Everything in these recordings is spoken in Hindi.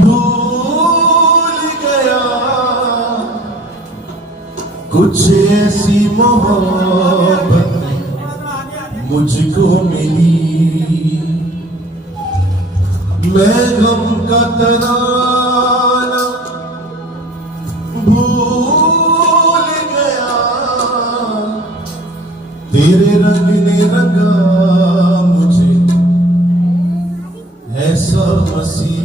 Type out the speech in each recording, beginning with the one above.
भूल गया कुछ ऐसी मोहब्बत मुझको मिली, मैं गम का तराना भूल गया, तेरे रंग ने रंगा मुझे ऐसा मसीह।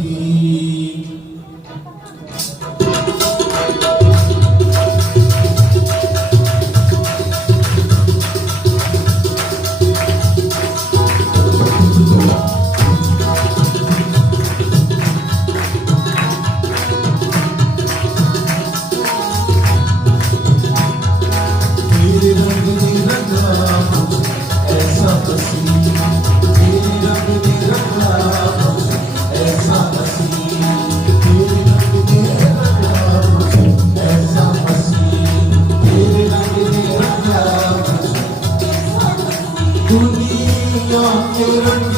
दुनिया के रंग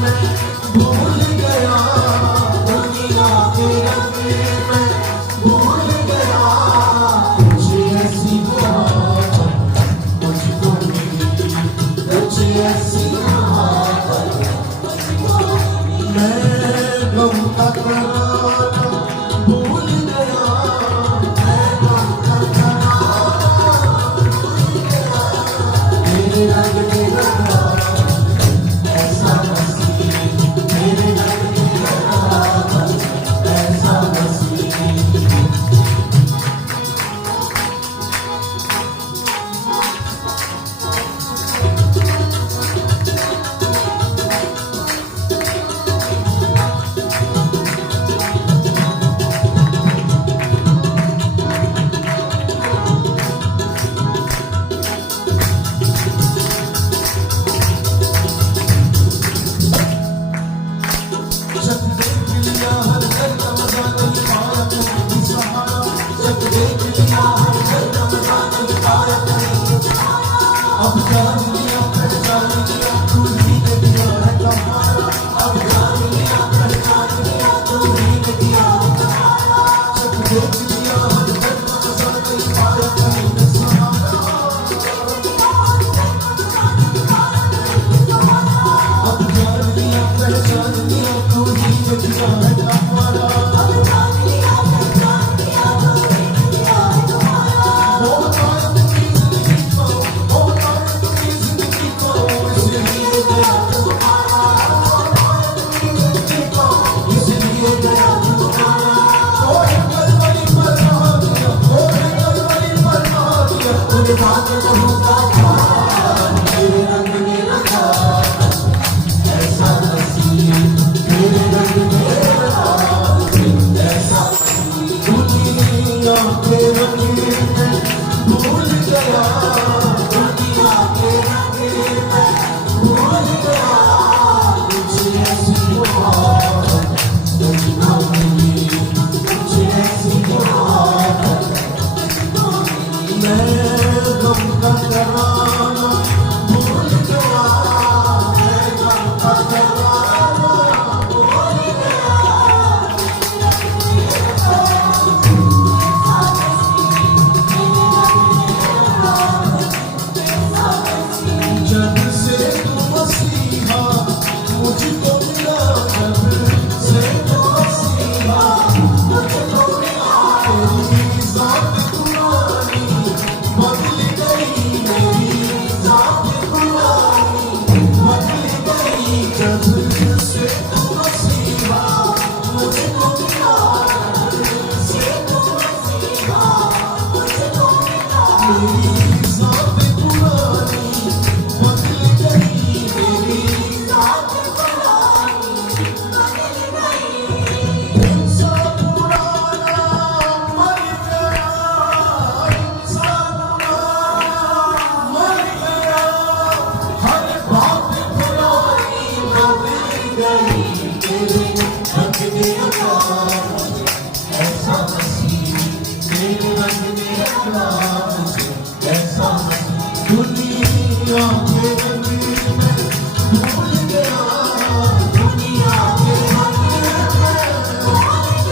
में भूल गया, दुनिया के रंग में भूल गया, कुछ ऐसी मोहब्बत मुझको मिली, कुछ ऐसी मोहब्बत मुझको मिली, मैं गम का तराना भूल गया, मैं गम का तराना भूल गया, तेरे रंग में रंगा अब जान लिया पहचान लिया तू ही ने दिया है कमाना, अब जान लिया पहचान लिया तू ही ने दिया है कमाना, जब देख लिया हर दर्द मजा नहीं पाया कहीं न सहारा, अब जान लिया पहचान लिया तू ही ने दिया है कमाना, अब जान लिया पहचान लिया तू ही ने दिया है कमाना, वो तायब की जिंदगी को, वो तायब की जिंदगी को इसलिए गया तुम्हारा, वो तायब की जिंदगी को इसलिए गया तुम्हारा, कोई गलती पर रहा दिया, कोई गलती पर रहा दिया, तुझे बात कहूँगा तेरे रंग में रंगा ऐसा नसीब, तेरे रंग में रंगा ऐसा नसीब, दुनिया के रंग में भूल गया, दुनिया के रंग में भूल गया, कुछ ऐसी मोहब्बत मुझको मिली, कुछ ऐसी मोहब्बत मुझको मिली, मैं गम का तराना भूल गया, मैं गम का तराना भूल गया, जब से तू मसीहा मुझको मिला, जब से तू मसीहा मुझको मिला, तेरी ज़ात पुरानी बदल गई, मेरी ज़ात पुरानी बदल गई, जब से तू मसीहा मुझको मिला, जब से तू मसीहा मुझको मिला, मेरी ज़ात पुरानी बदल गई, मेरी ज़ात पुरानी बदल गई, इंसान पुराना मर गया, इंसान पुराना मर गया, हर बात पुरानी बदल गई, तेरे रंग में रंगा ऐसा नसीब, तेरे रंग में रंगा मुझे ऐसा नसीब, दुनिया के रंग में भूल गया, दुनिया के रंग में भूल